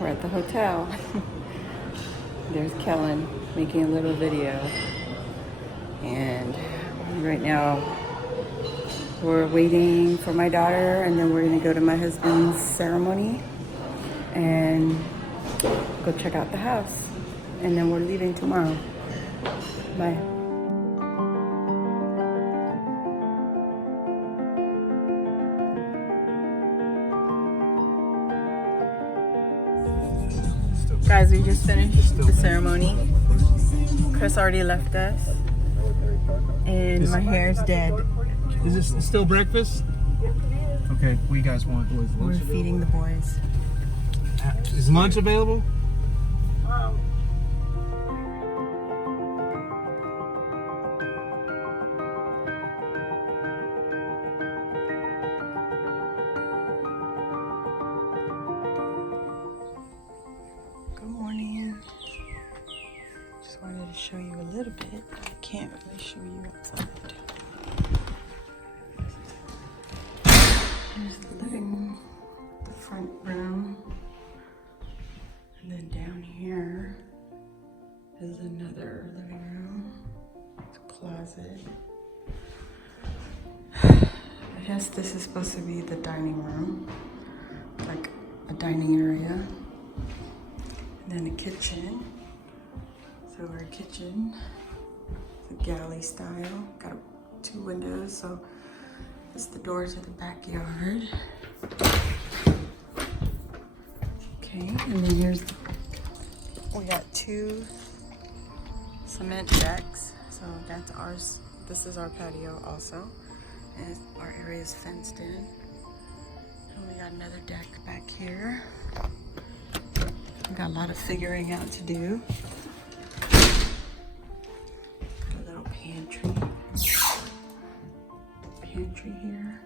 We're at the hotel. There's Kellen making a little video. And right now we're waiting for my daughter, and then we're gonna go to my husband's ceremony and go check out the house. And then we're leaving tomorrow. Bye. Guys, we just finished the ceremony. Chris already left us. And my hair's dead. Is this still breakfast? Okay, what do you guys want? We're feeding the boys. Is lunch available? Good morning. Just wanted to show you a little bit. I can't really show you outside. Here's the living room, the front room, and then down here is another living room. It's a closet. I guess this is supposed to be the dining room, like a dining area. And then a kitchen. So our kitchen is a galley style. Got 2 windows, so it's the door to the backyard. Okay, and then here's we got 2 cement decks. So that's ours. This is our patio also. And our area is fenced in. And we got another deck back here. We got a lot of figuring out to do. Got a little pantry. Pantry here.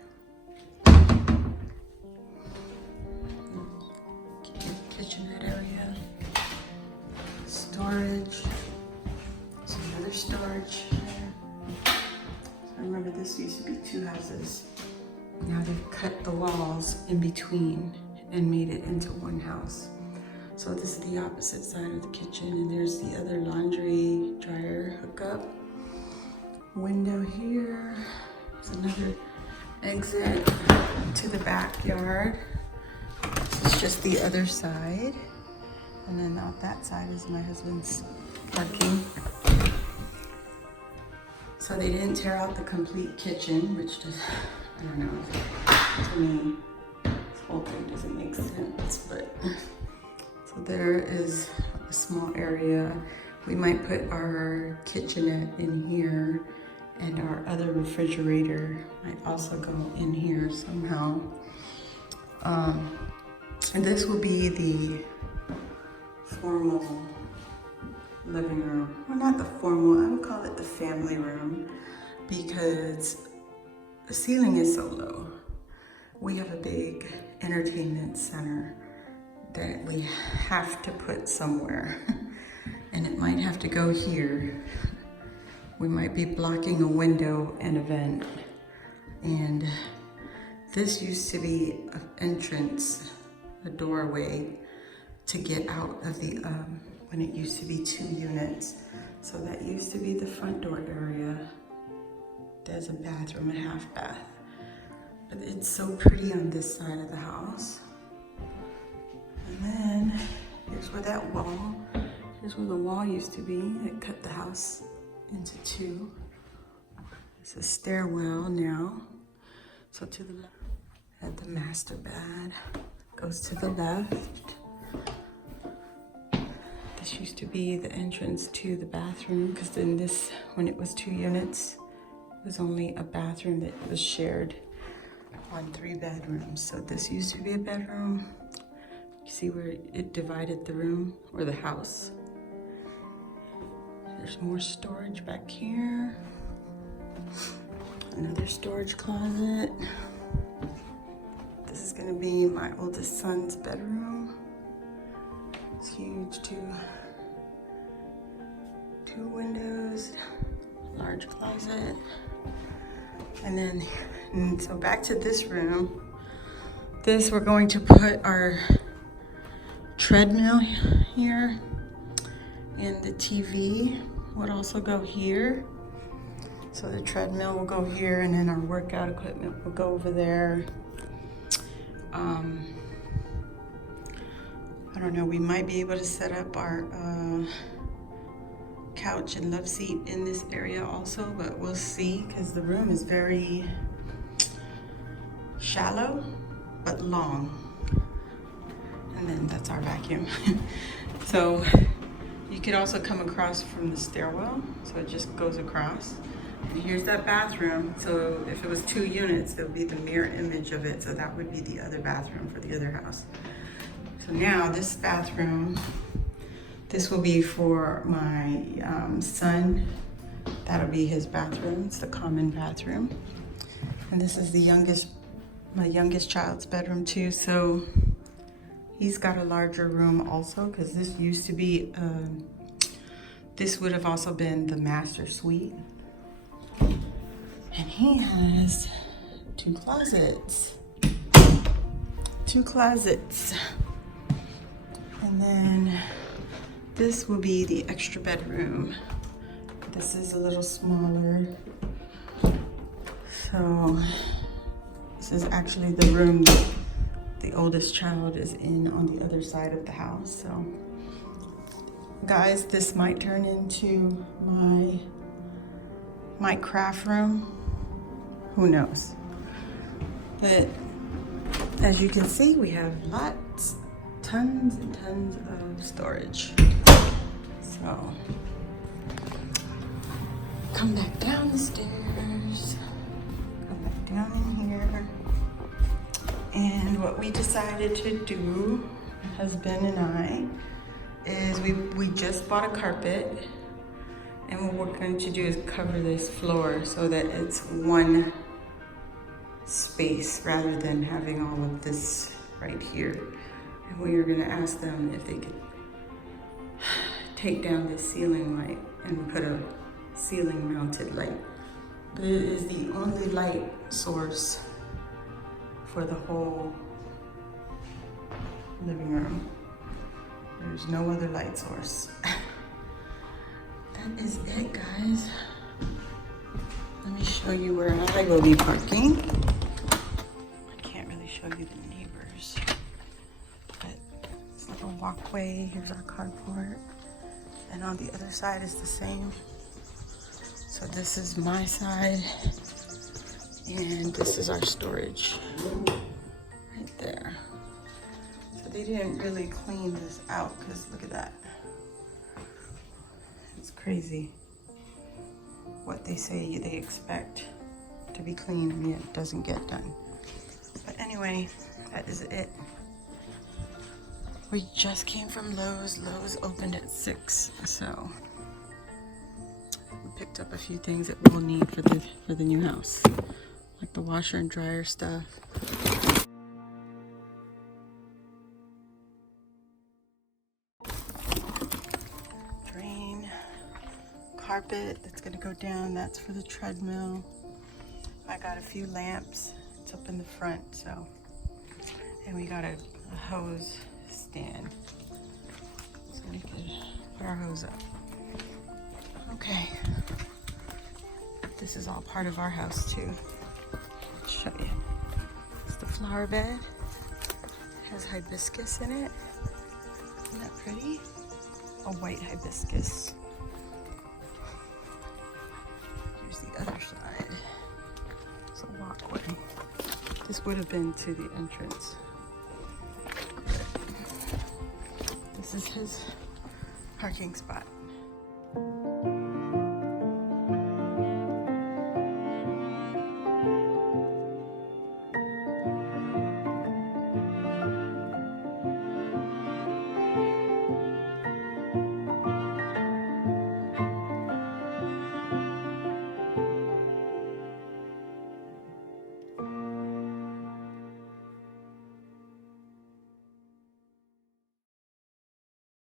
Kitchenette area. Storage. There's another storage there. So remember, this used to be 2 houses. Now they've cut the walls in between and made it into 1 house. So this is the opposite side of the kitchen, and there's the other laundry dryer hookup. Window here. There's another exit to the backyard. This is just the other side. And then out that side is my husband's parking. So they didn't tear out the complete kitchen, which does, I don't know, to me, this whole thing doesn't make sense, but. So there is a small area. We might put our kitchenette in here, and our other refrigerator might also go in here somehow. And this will be the formal living room. Well, not the formal, I would call it the family room, because the ceiling is so low. We have a big entertainment center that we have to put somewhere, and it might have to go here. We might be blocking a window and a vent, and this used to be an entrance, a doorway to get out of the when it used to be 2 units. So that used to be the front door area. There's a bathroom, a half bath, but it's so pretty on this side of the house. And then here's where that wall, here's where the wall used to be. It cut the house into 2. It's a stairwell now. So to the left, at the master bed, goes to the left. This used to be the entrance to the bathroom, because in this, when it was 2 units, it was only a bathroom that was shared on 3 bedrooms. So this used to be a bedroom. You see where it divided the room, or the house. There's more storage back here. Another storage closet. This is gonna be my oldest son's bedroom. It's huge too. 2 windows, large closet. And so back to this room. This, we're going to put our treadmill here, and the TV would also go here. So the treadmill will go here, and then our workout equipment will go over there. I don't know, we might be able to set up our couch and love seat in this area also, but we'll see, because the room is very shallow but long. And then that's our vacuum. So you could also come across from the stairwell, so it just goes across. And here's that bathroom. So if it was 2 units, it would be the mirror image of it. So that would be the other bathroom for the other house. So now this bathroom, this will be for my son. That'll be his bathroom. It's the common bathroom. And this is my youngest child's bedroom too. So he's got a larger room also, because this used to be, this would have also been the master suite. And he has 2 closets. 2 closets. And then this will be the extra bedroom. This is a little smaller. So this is actually the room that the oldest child is in on the other side of the house. So guys, this might turn into my craft room. Who knows? But as you can see, we have tons and tons of storage. So come back down the stairs, come back down in here. And what we decided to do, husband and I, is we just bought a carpet, and what we're going to do is cover this floor so that it's one space rather than having all of this right here. And we are going to ask them if they could take down this ceiling light and put a ceiling mounted light. But it is the only light source for the whole living room. There's no other light source. That is it, guys. Let me show you where I will be parking. I can't really show you the neighbors, but it's like a walkway. Here's our carport, and on the other side is the same. So this is my side, and this is our storage right there. So they didn't really clean this out, because look at that. It's crazy what they say they expect to be clean, and yet it doesn't get done. But anyway, that is it. We just came from Lowe's. Lowe's opened at 6, so we picked up a few things that we'll need for the new house, like the washer and dryer stuff. Carpet that's gonna go down, that's for the treadmill. I got a few lamps, it's up in the front, so. And we got a hose stand, so we could put our hose up. Okay, this is all part of our house too. Let's show you. It's the flower bed, it has hibiscus in it. Isn't that pretty? A white hibiscus. The other side. It's a walkway. This would have been to the entrance. This is his parking spot.